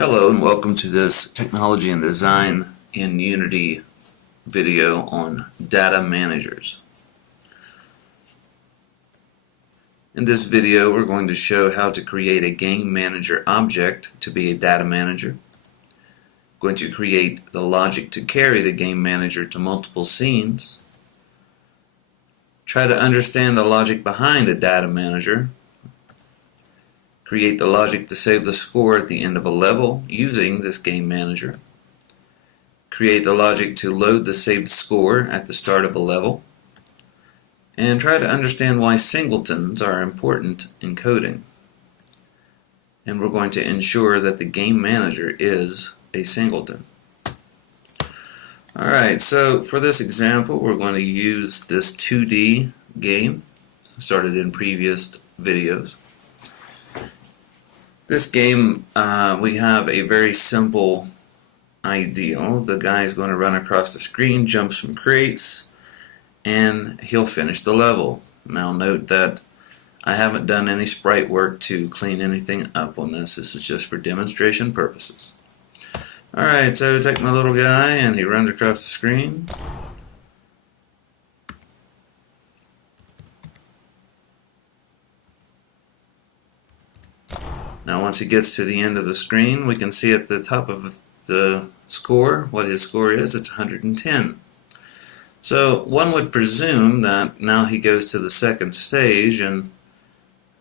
Hello and welcome to this Technology and Design in Unity video on data managers. In this video we're going to show how to create a game manager object to be a data manager. We're going to create the logic to carry the game manager to multiple scenes. Try to understand the logic behind a data manager. Create the logic to save the score at the end of a level using this game manager. Create the logic to load the saved score at the start of a level. And try to understand why singletons are important in coding. And we're going to ensure that the game manager is a singleton. Alright, so for this example we're going to use this 2D game started in previous videos. This game, we have a very simple ideal. The guy is going to run across the screen, jump some crates, and he'll finish the level. Now note that I haven't done any sprite work to clean anything up on this. This is just for demonstration purposes. Alright, so take my little guy and he runs across the screen. Now once he gets to the end of the screen, we can see at the top of the score what his score is. It's 110. So one would presume that now he goes to the second stage and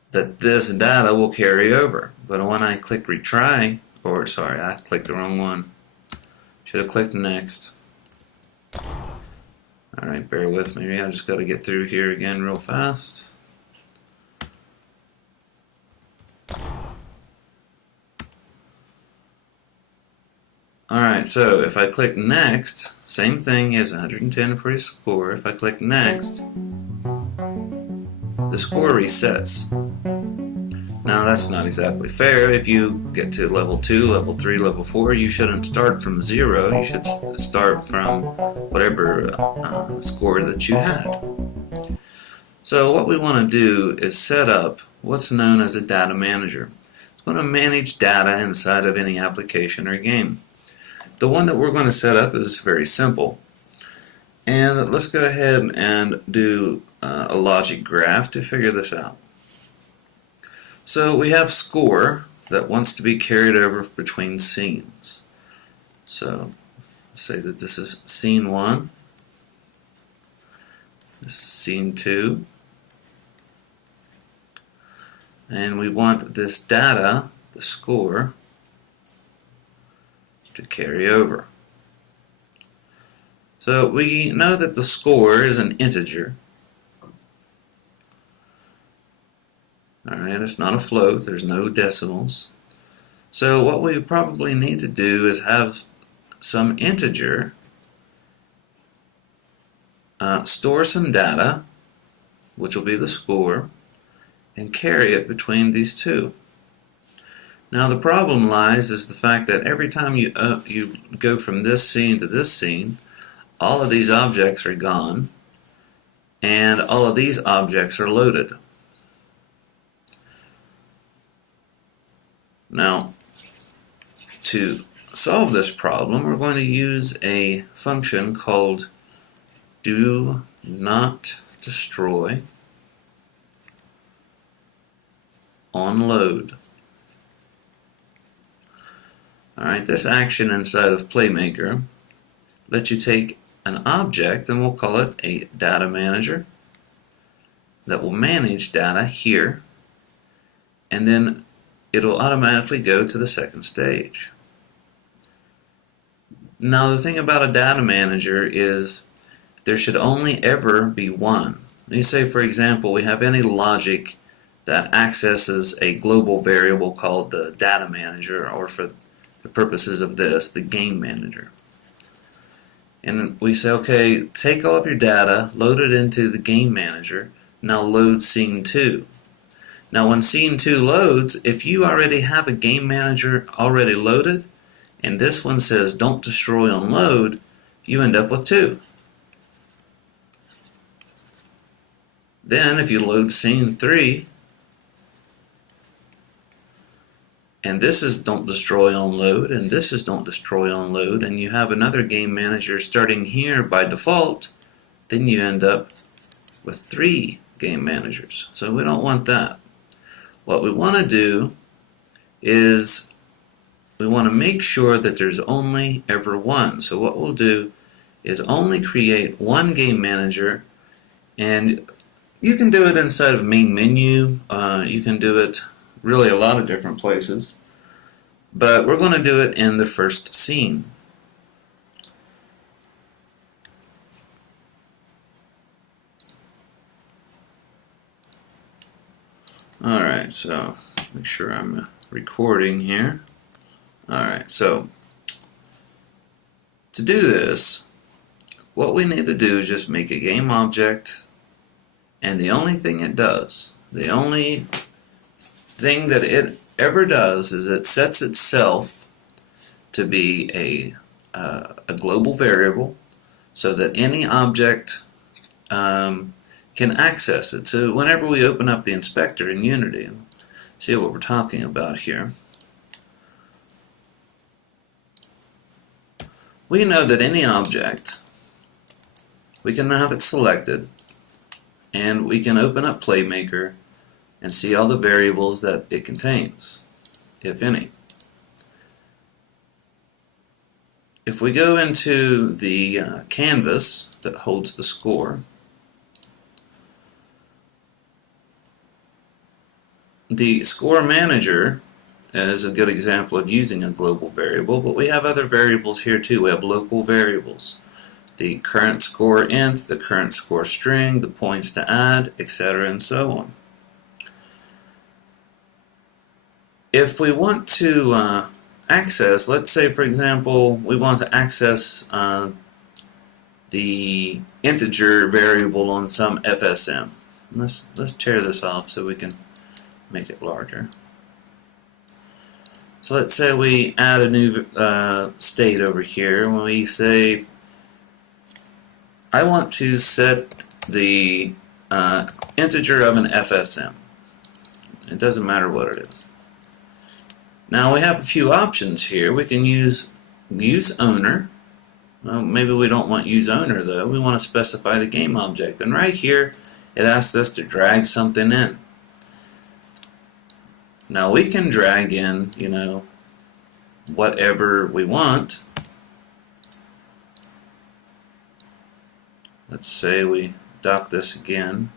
that this data will carry over. But when I click retry, or sorry, I clicked the wrong one. Should have clicked next. Alright, bear with me. I just got to get through here again real fast. Alright, so if I click next, same thing, he has 110 for his score. If I click next, the score resets. Now that's not exactly fair. If you get to level 2, level 3, level 4, you shouldn't start from 0. You should start from whatever score that you had. So what we want to do is set up what's known as a data manager. It's going to manage data inside of any application or game. The one that we're going to set up is very simple. And let's go ahead and do a logic graph to figure this out. So we have score that wants to be carried over between scenes. So let's say that this is scene 1, this is scene 2, and we want this data, the score, to carry over. So we know that the score is an integer. Alright, it's not a float, there's no decimals. So what we probably need to do is have some integer store some data, which will be the score, and carry it between these two. Now the problem lies is the fact that every time you go from this scene to this scene, all of these objects are gone and all of these objects are loaded. Now to solve this problem we're going to use a function called do not destroy on load. Alright, this action inside of Playmaker lets you take an object and we'll call it a data manager that will manage data here, and then it'll automatically go to the second stage. Now the thing about a data manager is there should only ever be one. You say for example we have any logic that accesses a global variable called the data manager, or for the purposes of this, the game manager. And we say, okay, take all of your data, load it into the game manager, now load scene 2. Now when scene 2 loads, if you already have a game manager already loaded, and this one says don't destroy on load, you end up with 2. Then if you load scene 3, and this is don't destroy on load, and this is don't destroy on load, and you have another game manager starting here by default, then you end up with 3 game managers. So we don't want that. What we want to do is we want to make sure that there's only ever one. So what we'll do is only create one game manager, and you can do it inside of main menu. You can do it really a lot of different places, but we're going to do it in the first scene. Alright, so make sure I'm recording here. Alright, so to do this, what we need to do is just make a game object, and the only thing it does, the only thing that it ever does is it sets itself to be a global variable so that any object can access it. So whenever we open up the inspector in Unity and see what we're talking about here, we know that any object, we can have it selected, and we can open up Playmaker and see all the variables that it contains, if any. If we go into the canvas that holds the score, the score manager is a good example of using a global variable, but we have other variables here too. We have local variables. The current score int, the current score string, the points to add, etc., and so on. If we want to access, let's say for example we want to access the integer variable on some FSM. Let's tear this off so we can make it larger. So let's say we add a new state over here. When we say I want to set the integer of an FSM, it doesn't matter what it is. Now we have a few options here. We can use owner. Well, maybe we don't want use owner though. We want to specify the game object, and right here it asks us to drag something in. Now we can drag in, you know, whatever we want. Let's say we dock this again.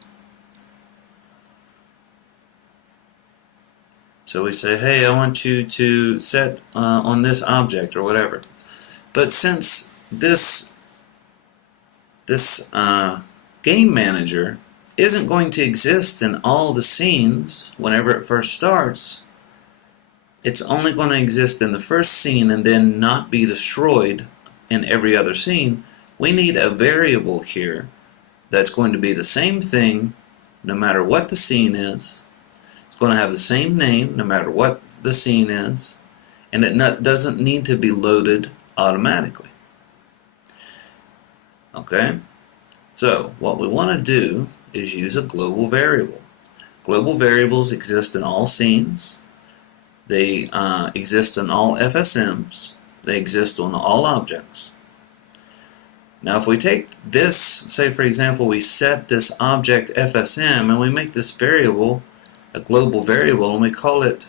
So we say, hey, I want you to set on this object or whatever. But since this game manager isn't going to exist in all the scenes whenever it first starts, it's only going to exist in the first scene and then not be destroyed in every other scene. We need a variable here that's going to be the same thing no matter what the scene is. It's going to have the same name no matter what the scene is, and it doesn't need to be loaded automatically. Okay? So what we want to do is use a global variable. Global variables exist in all scenes. They exist in all FSMs. They exist on all objects. Now if we take this, say for example we set this object FSM and we make this variable a global variable and we call it,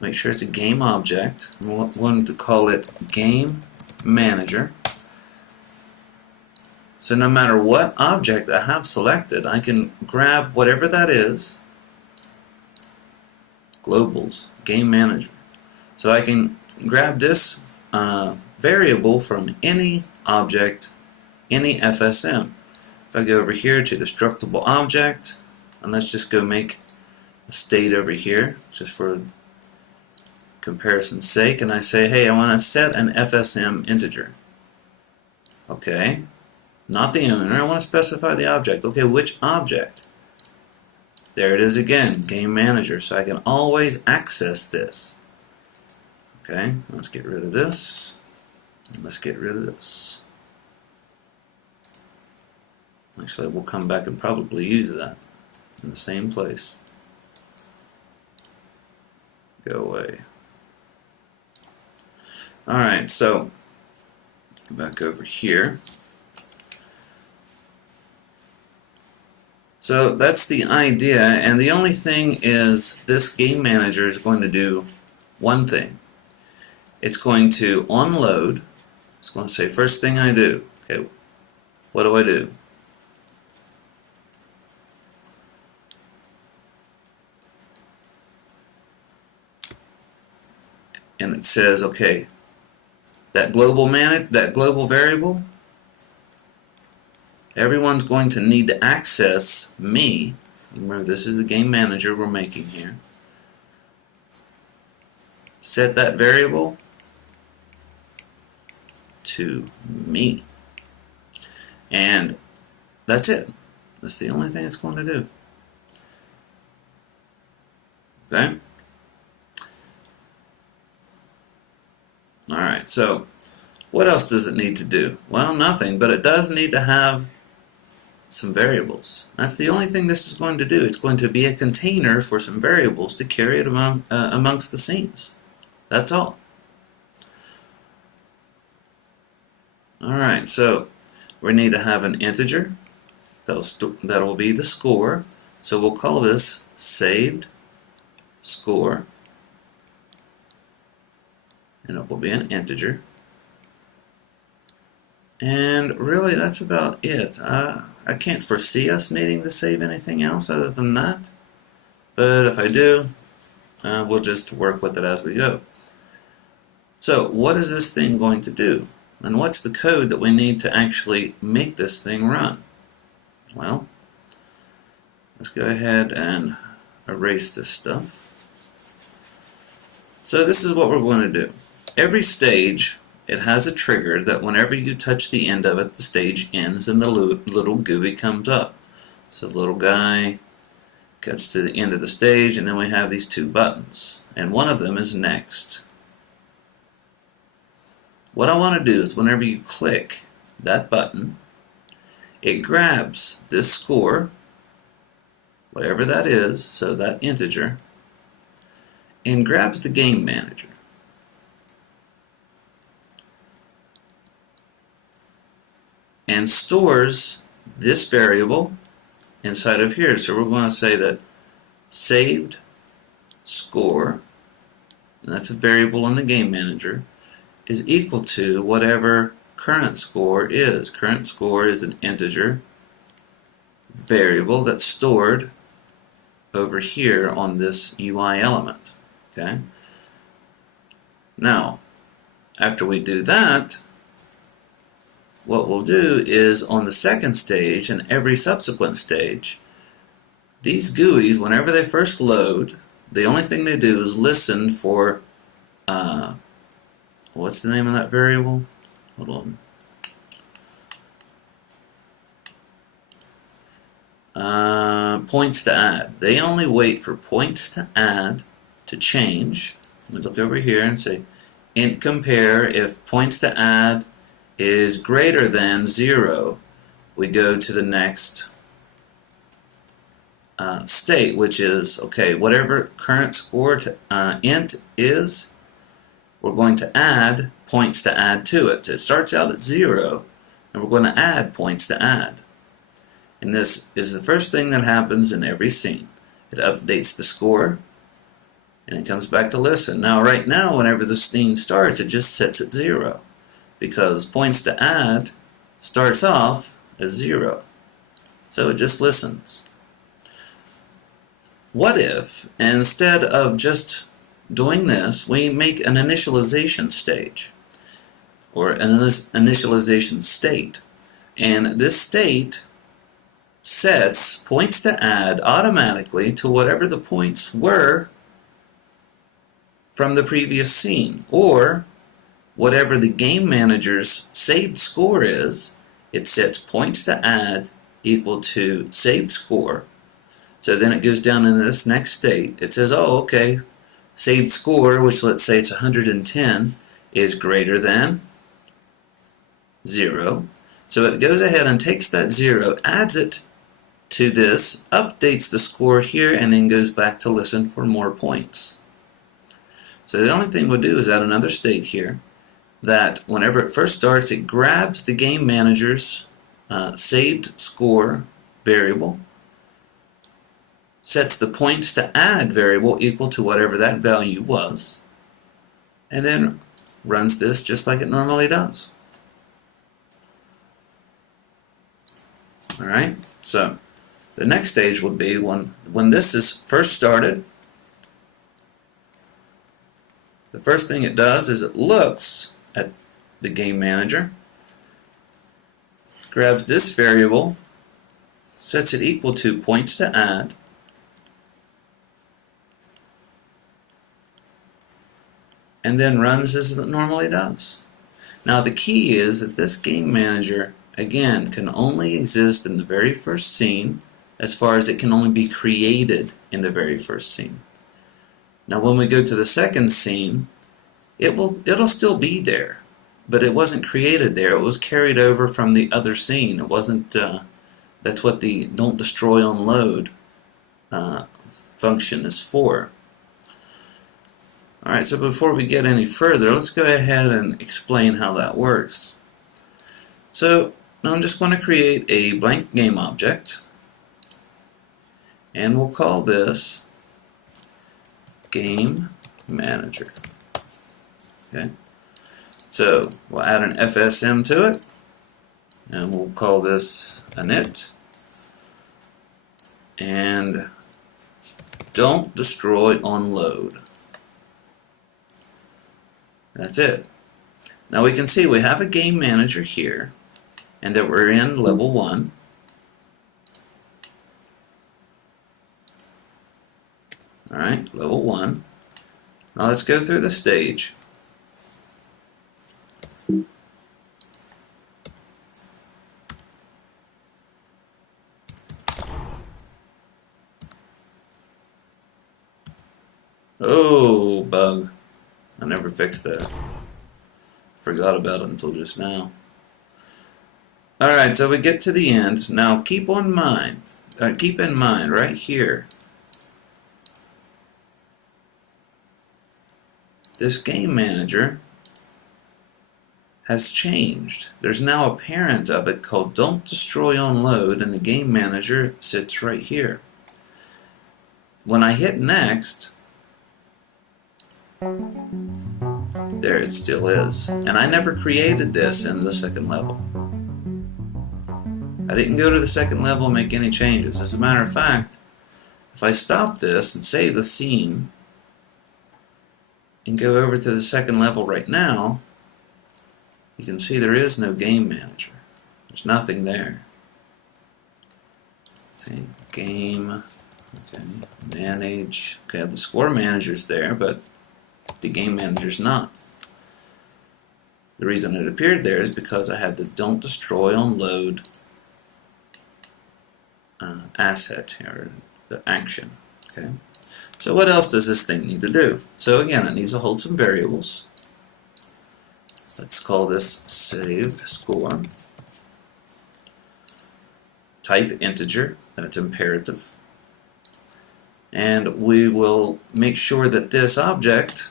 make sure it's a game object, we want to call it game manager. So no matter what object I have selected, I can grab whatever that is, globals, game manager. So I can grab this variable from any object, any FSM. If I go over here to destructible object, and let's just go make a state over here, just for comparison's sake, and I say, hey, I want to set an FSM integer. Okay. Not the owner, I want to specify the object. Okay, which object? There it is again, game manager, so I can always access this. Okay, let's get rid of this, and let's get rid of this. Actually, we'll come back and probably use that in the same place. Go away. Alright, so back over here. So that's the idea, and the only thing is this game manager is going to do one thing. It's going to unload. It's going to say, first thing I do, okay, what do I do? And it says, okay, that global variable, everyone's going to need to access me. Remember, this is the game manager we're making here. Set that variable to me. And that's it. That's the only thing it's going to do. Okay? Alright, so what else does it need to do? Well, nothing, but it does need to have some variables. That's the only thing this is going to do. It's going to be a container for some variables to carry it amongst the scenes. That's all. Alright, so we need to have an integer. That'll be the score. So we'll call this saved score. And it will be an integer. And really, that's about it. I can't foresee us needing to save anything else other than that. But if I do, we'll just work with it as we go. So what is this thing going to do? And what's the code that we need to actually make this thing run? Well, let's go ahead and erase this stuff. So this is what we're going to do. Every stage, it has a trigger that whenever you touch the end of it, the stage ends and the little GUI comes up. So the little guy gets to the end of the stage, and then we have these two buttons. And one of them is next. What I want to do is whenever you click that button, it grabs this score, whatever that is, so that integer, and grabs the game manager. And stores this variable inside of here. So we're going to say that saved score, and that's a variable in the game manager, is equal to whatever current score is. Current score is an integer variable that's stored over here on this UI element. Okay. Now, after we do that, what we'll do is on the second stage and every subsequent stage, these GUIs, whenever they first load, the only thing they do is listen for, what's the name of that variable? Hold on. Points to add. They only wait for points to add to change. We look over here and say int compare. If points to add is greater than 0, we go to the next state, which is, okay, whatever current score to int is, we're going to add points to add to it. So it starts out at 0, and we're going to add points to add. And this is the first thing that happens in every scene. It updates the score, and it comes back to listen. Now, right now, whenever the scene starts, it just sets at 0. Because points to add starts off as 0. So it just listens. What if, instead of just doing this, we make an initialization stage, or an initialization state, and this state sets points to add automatically to whatever the points were from the previous scene, or whatever the game manager's saved score is, it sets points to add equal to saved score. So then it goes down into this next state. It says, oh, okay, saved score, which let's say it's 110, is greater than 0. So it goes ahead and takes that 0, adds it to this, updates the score here, and then goes back to listen for more points. So the only thing we'll do is add another state here, that whenever it first starts, it grabs the game manager's saved score variable, sets the points to add variable equal to whatever that value was, and then runs this just like it normally does. Alright, so the next stage would be when this is first started. The first thing it does is it looks at the game manager, grabs this variable, sets it equal to points to add, and then runs as it normally does. Now the key is that this game manager, again, can only exist in the very first scene, as far as it can only be created in the very first scene. Now when we go to the second scene, it'll still be there, but it wasn't created there. It was carried over from the other scene. It wasn't. That's what the don't destroy on load function is for. Alright, so before we get any further, let's go ahead and explain how that works. So now I'm just going to create a blank game object, and we'll call this Game Manager. Okay, so we'll add an FSM to it, and we'll call this init, and don't destroy on load. That's it. Now we can see we have a game manager here, and that we're in level 1. Alright, level 1. Now let's go through the stage. Oh, bug. I never fixed that. Forgot about it until just now. Alright, so we get to the end. Now keep in mind right here, this game manager has changed. There's now a parent of it called Don't Destroy on Load, and the game manager sits right here. When I hit next, there it still is. And I never created this in the second level. I didn't go to the second level and make any changes. As a matter of fact, if I stop this and save the scene and go over to the second level right now, you can see there is no game manager. There's nothing there. See, game, okay, manage. Okay, the score manager's there, but the game manager's not. The reason it appeared there is because I had the don't destroy on load asset here, the action. Okay. So what else does this thing need to do? So again, it needs to hold some variables. Let's call this saved score. Type integer, that's imperative. And we will make sure that this object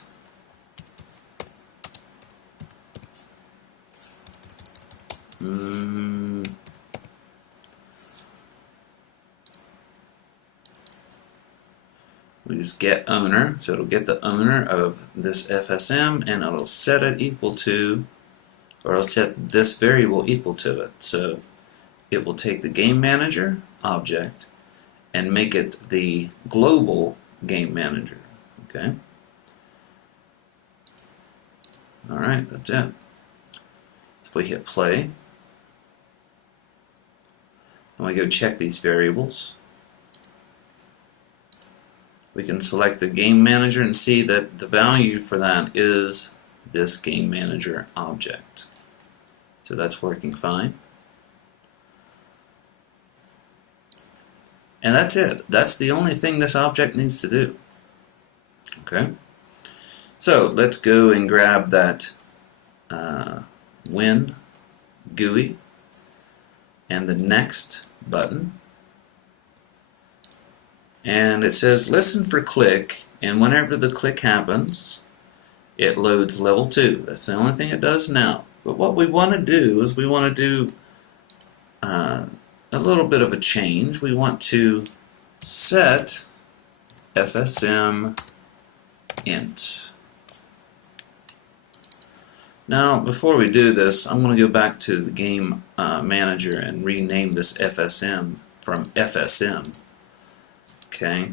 we use get owner, so it'll get the owner of this FSM and it'll set it equal to, or it'll set this variable equal to it. So it will take the game manager object and make it the global game manager. Okay. Alright, that's it. So if we hit play, and we go check these variables, we can select the game manager and see that the value for that is this game manager object. So that's working fine. And that's it. That's the only thing this object needs to do. Okay. So let's go and grab that Win GUI and the next button. And it says listen for click, and whenever the click happens, it loads level 2. That's the only thing it does now. But what we want to do is we want to do a little bit of a change. We want to set FSM int. Now, before we do this, I'm going to go back to the game manager and rename this FSM from FSM. Okay,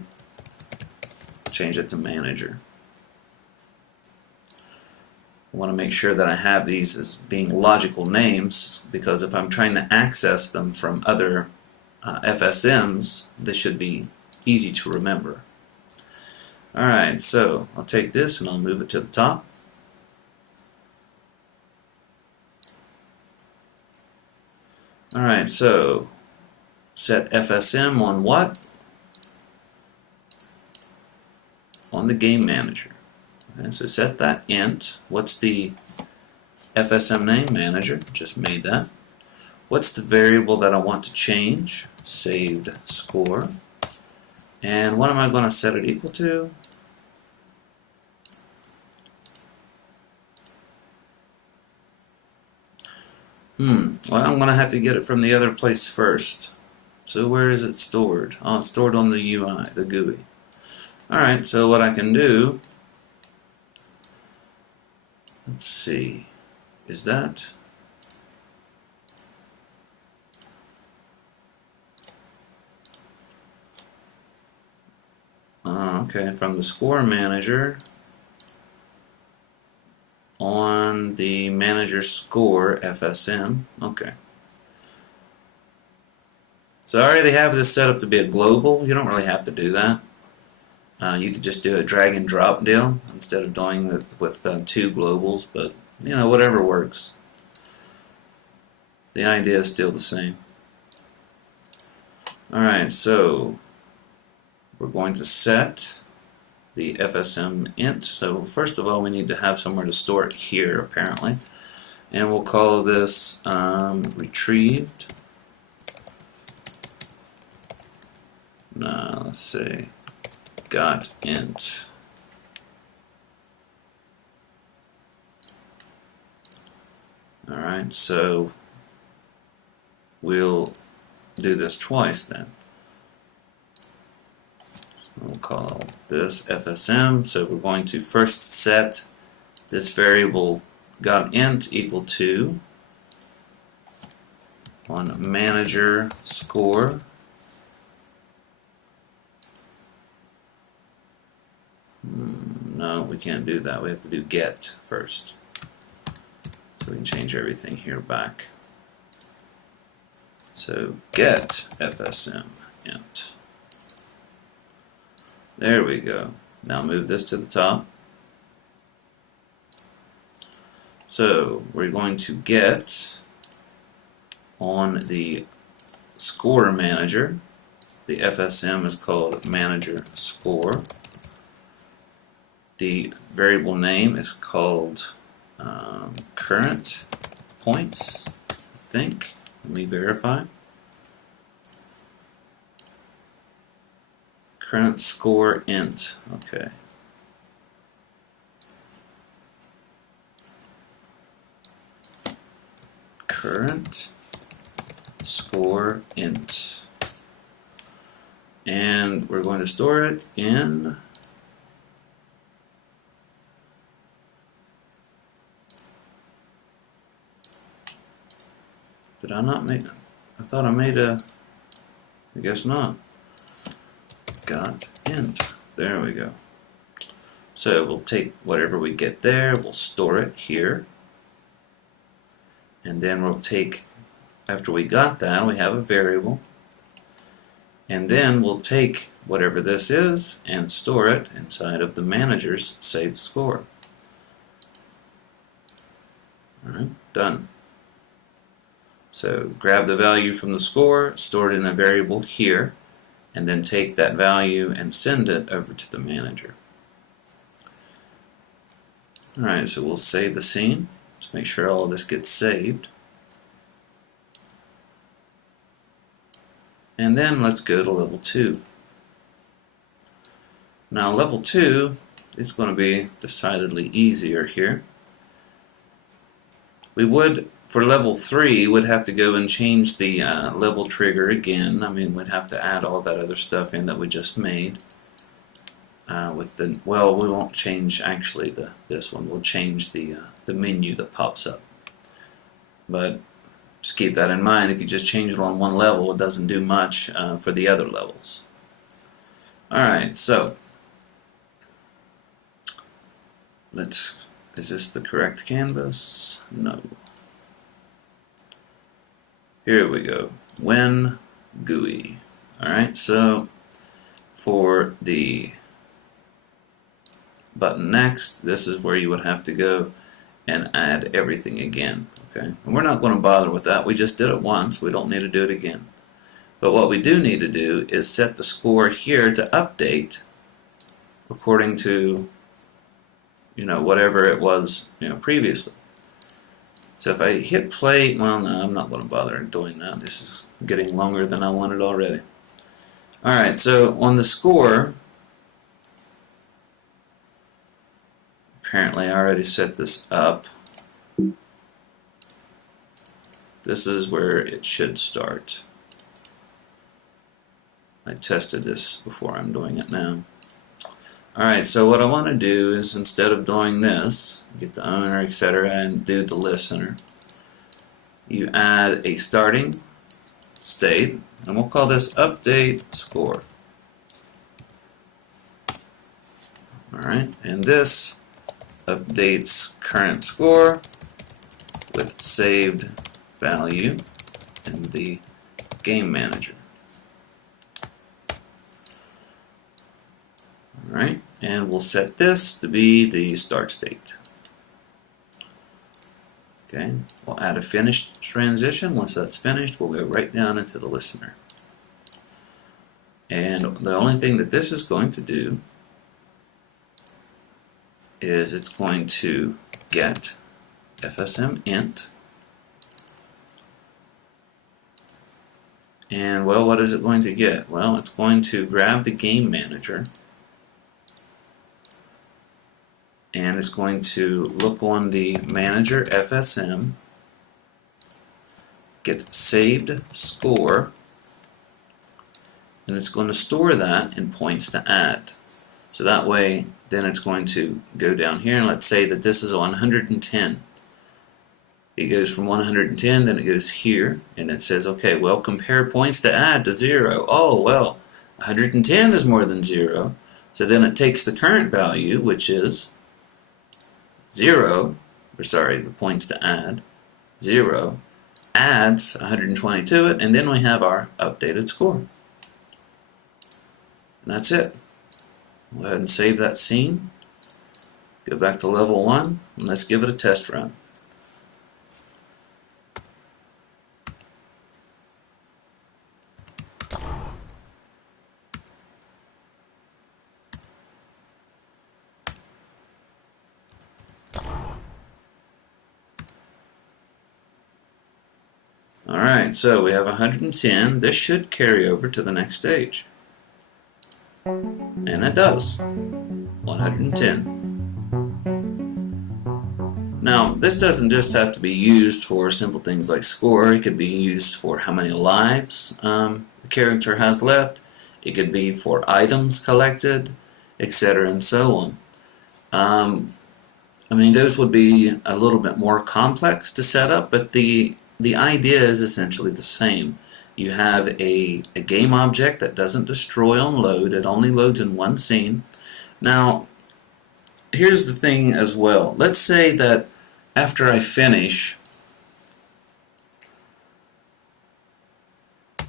change it to manager. I want to make sure that I have these as being logical names, because if I'm trying to access them from other FSMs, they should be easy to remember. Alright, so I'll take this and I'll move it to the top. Alright, so set FSM on what? On the game manager. Okay, so set that int. What's the FSM name? Manager. Just made that. What's the variable that I want to change? Saved score. And what am I going to set it equal to? Well, I'm going to have to get it from the other place first. So where is it stored? Oh, it's stored on the UI, the GUI. Alright, so what I can do, let's see, is that okay, from the score manager on the manager score FSM. Okay. So I already have this set up to be a global. You don't really have to do that. You could just do a drag and drop deal instead of doing it with two globals, but you know, whatever works. The idea is still the same. Alright, so we're going to set the FSM int. So first of all, we need to have somewhere to store it here, apparently. And we'll call this retrieved. Let's say got int. Alright, so we'll do this twice then. We'll call this FSM. So we're going to first set this variable got int equal to on manager score. No, we can't do that. We have to do get first. So we can change everything here back. So get FSM int. There we go. Now move this to the top. So we're going to get on the score manager. The FSM is called manager score. The variable name is called current points, I think. Let me verify. Current score int. Okay. Current score int. And we're going to store it in Did I not make? I thought I made a. I guess not. Got int. There we go. So we'll take whatever we get there, we'll store it here, and then we'll take, after we got that, we have a variable, and then we'll take whatever this is and store it inside of the manager's saved score. Alright, done. So grab the value from the score, store it in a variable here, and then take that value and send it over to the manager. Alright, so we'll save the scene. Let's make sure all of this gets saved. And then let's go to level 2. Now level 2, it's going to be decidedly easier here. We would, for level 3, would have to go and change the level trigger again. I mean, we'd have to add all that other stuff in that we just made. With the, well, we won't change actually this one. We'll change the menu that pops up. But just keep that in mind. If you just change it on one level, it doesn't do much for the other levels. Alright, so let's, is this the correct canvas? No. Here we go. When GUI. Alright, so for the button next, this is where you would have to go and add everything again. Okay, and we're not going to bother with that. We just did it once. We don't need to do it again. But what we do need to do is set the score here to update according to, you know, whatever it was, you know, previously. So if I hit play, well, no, I'm not going to bother doing that. This is getting longer than I wanted already. Alright, so on the score, apparently I already set this up. This is where it should start. I tested this before, I'm doing it now. Alright, so what I want to do is, instead of doing this, get the owner, etc., and do the listener, you add a starting state, and we'll call this update score. Alright, and this updates current score with saved value in the game manager. Alright, and we'll set this to be the start state. Okay, we'll add a finished transition. Once that's finished, we'll go right down into the listener. And the only thing that this is going to do is it's going to get FSM int. And, well, what is it going to get? Well, it's going to grab the game manager, and it's going to look on the manager FSM, get saved score, and it's going to store that in points to add. So that way, then it's going to go down here, and let's say that this is 110. It goes from 110, then it goes here, and it says, okay, well, compare points to add to 0. Oh, well, 110 is more than 0. So then it takes the current value, which is 0, or sorry, the points to add, 0, adds 120 to it, and then we have our updated score. And that's it. Go ahead and save that scene. Go back to level 1, and let's give it a test run. Alright, so we have 110. This should carry over to the next stage. And it does. 110. Now, this doesn't just have to be used for simple things like score. It could be used for how many lives the character has left. It could be for items collected, etc., and so on. I mean, those would be a little bit more complex to set up, but the idea is essentially the same. You have a game object that doesn't destroy on load. It only loads in one scene. Now, here's the thing as well. Let's say that after I finish,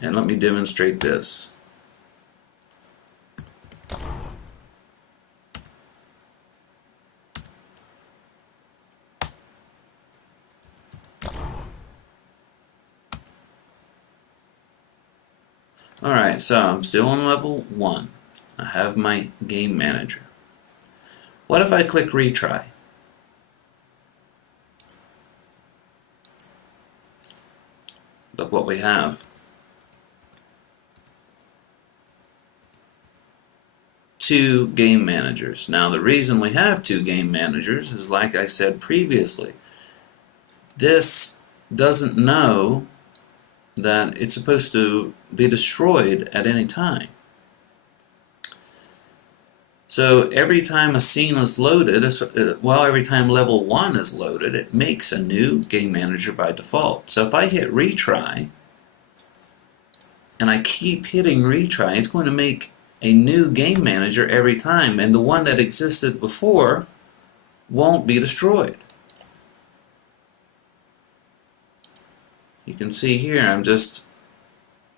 and let me demonstrate this. Alright, so I'm still on level 1. I have my game manager. What if I click retry? Look what we have. two game managers. Now the reason we have two game managers is, like I said previously, this doesn't know that it's supposed to be destroyed at any time. So every time a scene is loaded, every time level 1 is loaded, it makes a new game manager by default. So if I hit retry, and I keep hitting retry, it's going to make a new game manager every time, and the one that existed before won't be destroyed. You can see here I'm just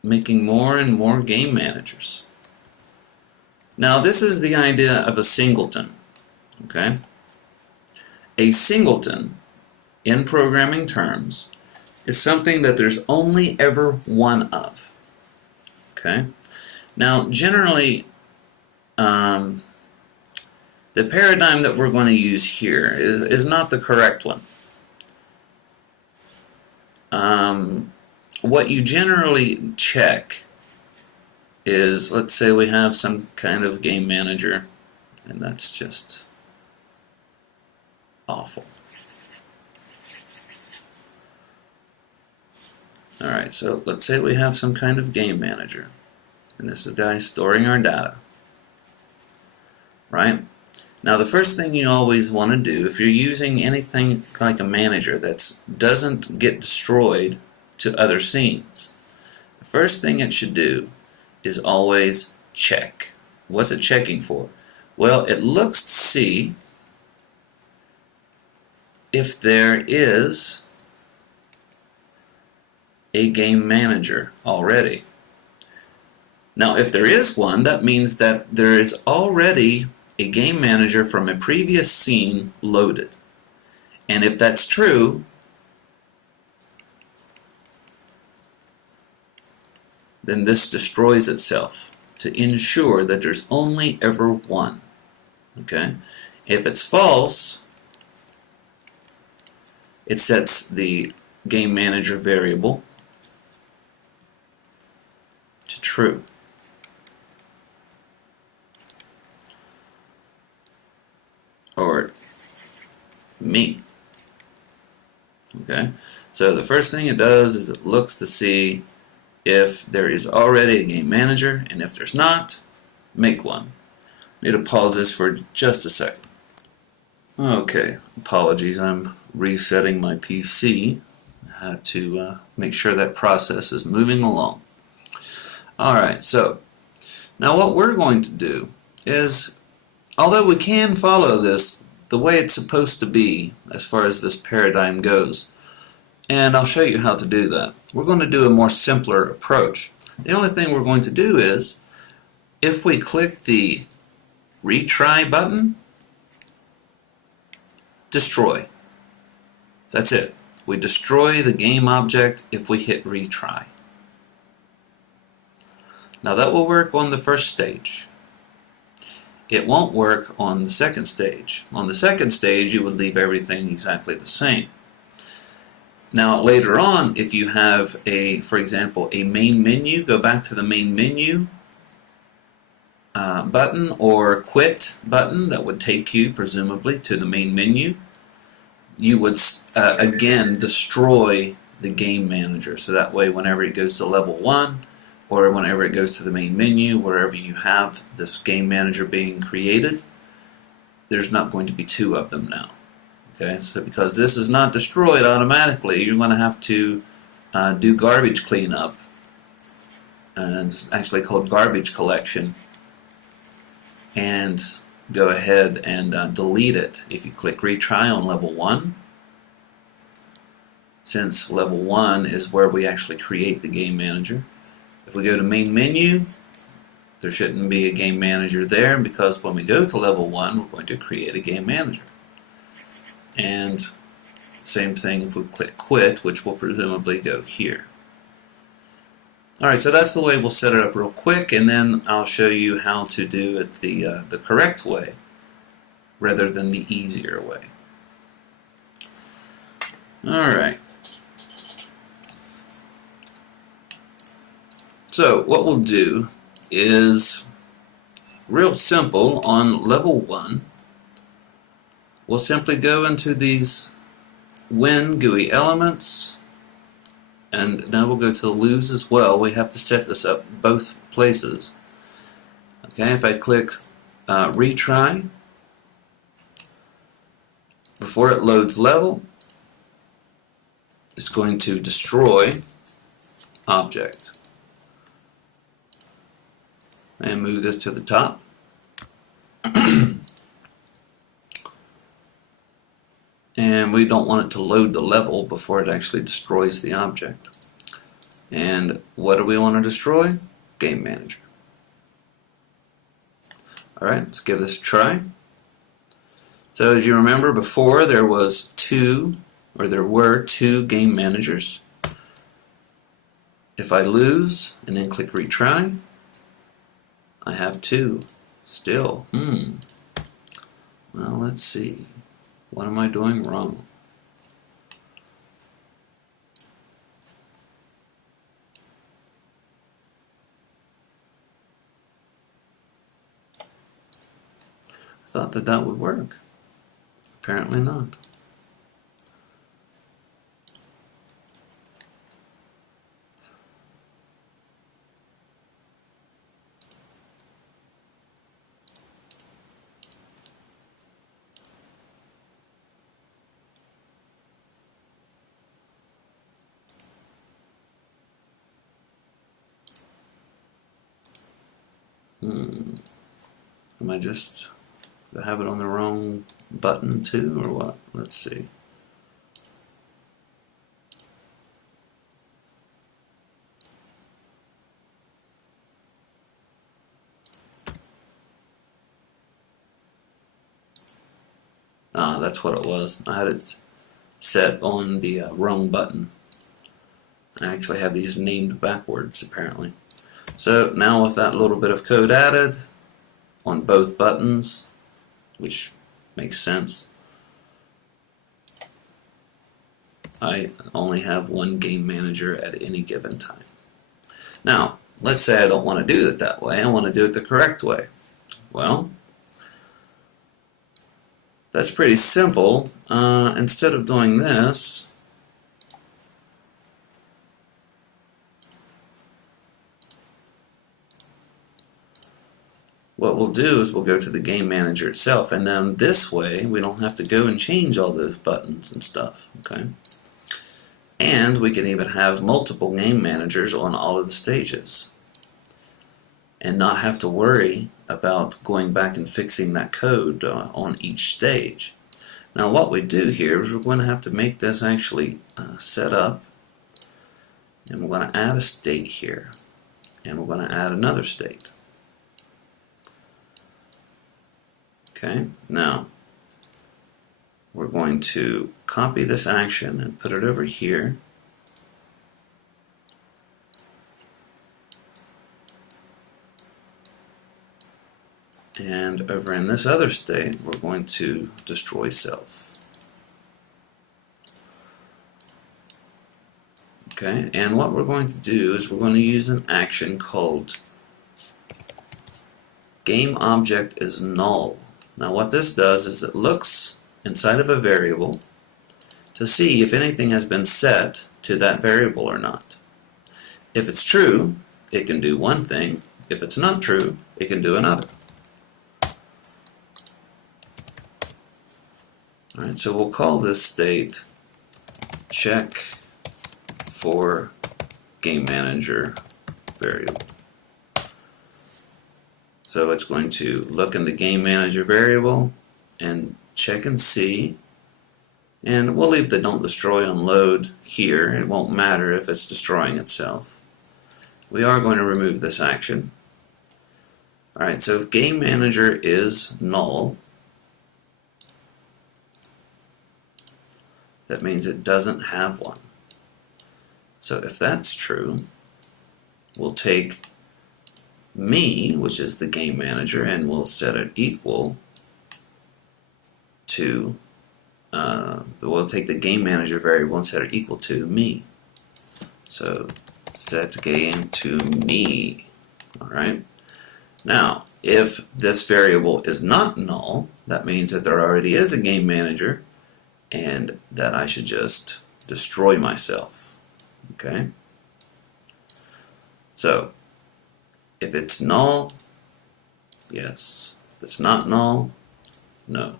making more and more game managers. Now this is the idea of a singleton. Okay? A singleton, in programming terms, is something that there's only ever one of. Okay? Now generally, the paradigm that we're going to use here is not the correct one. What you generally check is, let's say we have some kind of game manager, and that's just awful. Alright, so let's say we have some kind of game manager, and this is a guy storing our data. Right? Now the first thing you always want to do, if you're using anything like a manager that doesn't get destroyed to other scenes, the first thing it should do is always check. What's it checking for? Well, it looks to see if there is a game manager already. Now if there is one, that means that there is already a game manager from a previous scene loaded. And if that's true, then this destroys itself to ensure that there's only ever one. Okay? If it's false, it sets the game manager variable to true. Or me. Okay? So the first thing it does is it looks to see if there is already a game manager, and if there's not, make one. I need to pause this for just a second. Okay, apologies, I'm resetting my PC. I had to make sure that process is moving along. Alright, so now what we're going to do is, although we can follow this the way it's supposed to be as far as this paradigm goes, and I'll show you how to do that, we're going to do a more simpler approach. The only thing we're going to do is, if we click the retry button, destroy. That's it. We destroy the game object if we hit retry. Now that will work on the first stage. It won't work on the second stage. On the second stage, you would leave everything exactly the same. Now later on, if you have for example, a main menu, go back to the main menu button or quit button that would take you presumably to the main menu. You would again destroy the game manager, so that way whenever it goes to level 1 or whenever it goes to the main menu, wherever you have this game manager being created, there's not going to be two of them now. Okay, so because this is not destroyed automatically, you're going to have to do garbage cleanup, and it's actually called garbage collection, and go ahead and delete it. If you click retry on level 1, since level 1 is where we actually create the game manager. If we go to main menu, there shouldn't be a game manager there, because when we go to level 1, we're going to create a game manager. And same thing if we click quit, which will presumably go here. Alright, so that's the way we'll set it up real quick, and then I'll show you how to do it the correct way rather than the easier way. Alright. So what we'll do is real simple. On level 1, we'll simply go into these Win GUI elements, and now we'll go to the lose as well. We have to set this up both places. Okay, if I click retry, before it loads level, it's going to destroy object. And move this to the top. And we don't want it to load the level before it actually destroys the object. And what do we want to destroy? Game Manager. Alright, let's give this a try. So as you remember before, there were two game managers. If I lose and then click retry, I have 2 still. Well, let's see. What am I doing wrong? I thought that would work. Apparently not. Am I just have it on the wrong button too, or what? Let's see. Ah, that's what it was. I had it set on the wrong button. I actually have these named backwards, apparently. So now with that little bit of code added on both buttons, which makes sense, I only have one game manager at any given time. Now, let's say I don't want to do it that way. I want to do it the correct way. Well, that's pretty simple. Instead of doing this, what we'll do is we'll go to the game manager itself, and then this way we don't have to go and change all those buttons and stuff. Okay, and we can even have multiple game managers on all of the stages and not have to worry about going back and fixing that code on each stage. Now what we do here is we're going to have to make this actually set up, and we're going to add a state here, and we're going to add another state. Okay, now we're going to copy this action and put it over here. And over in this other state, we're going to destroy self. Okay, and what we're going to do is we're going to use an action called game object is null. Now what this does is it looks inside of a variable to see if anything has been set to that variable or not. If it's true, it can do one thing. If it's not true, it can do another. Alright, so we'll call this state check for game manager variable. So it's going to look in the game manager variable and check and see, and we'll leave the don't destroy on load here. It won't matter if it's destroying itself. We are going to remove this action. Alright, so if game manager is null, that means it doesn't have one. So if that's true, we'll take me, which is the game manager, and we'll set it equal to, we'll take the game manager variable and set it equal to me. So set game to me. Alright. Now, if this variable is not null, that means that there already is a game manager and that I should just destroy myself. Okay? So, if it's null, yes. If it's not null, no.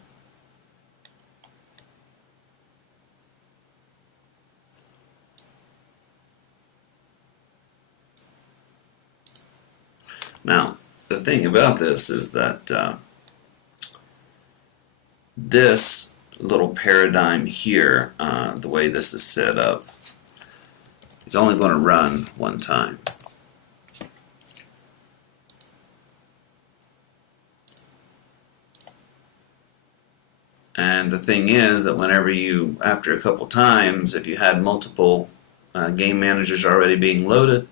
Now, the thing about this is that this little paradigm here, the way this is set up, is only going to run one time. And the thing is that whenever you, after a couple times, if you had multiple game managers already being loaded,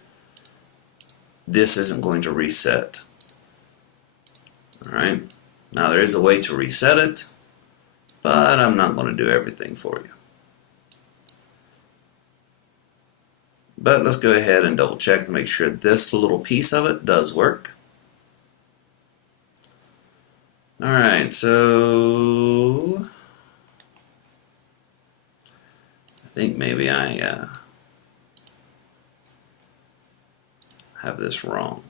this isn't going to reset. Alright, now there is a way to reset it, but I'm not going to do everything for you. But let's go ahead and double check to make sure this little piece of it does work. Alright, so I think maybe I have this wrong.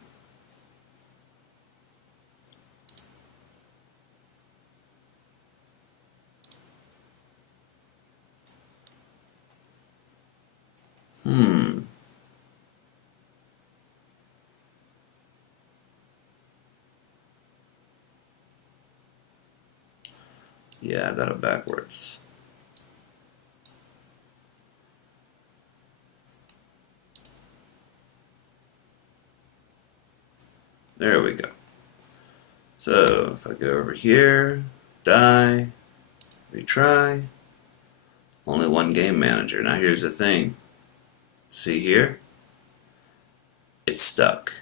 Yeah, I got it backwards. There we go. So if I go over here, die, retry, only one game manager. Now here's the thing. See here? It's stuck.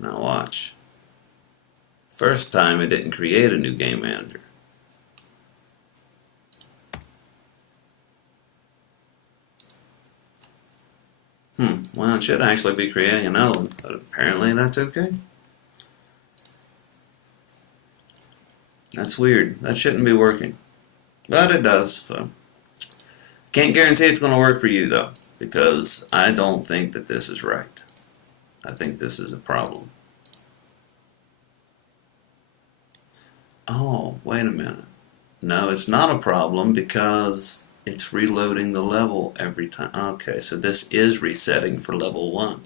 Now watch. First time it didn't create a new game manager. Well, it should actually be creating another one, but apparently that's okay. That's weird. That shouldn't be working. But it does, so. Can't guarantee it's going to work for you, though, because I don't think that this is right. I think this is a problem. Oh, wait a minute. No, it's not a problem because it's reloading the level every time. Okay, so this is resetting for level 1.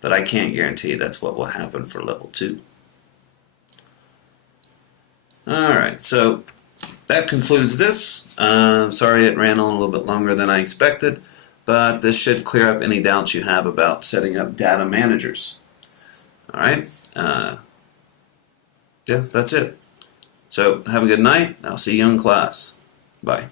But I can't guarantee that's what will happen for level 2. Alright, so that concludes this. Sorry it ran on a little bit longer than I expected, but this should clear up any doubts you have about setting up data managers. Alright, yeah, that's it. So have a good night. I'll see you in class. Bye.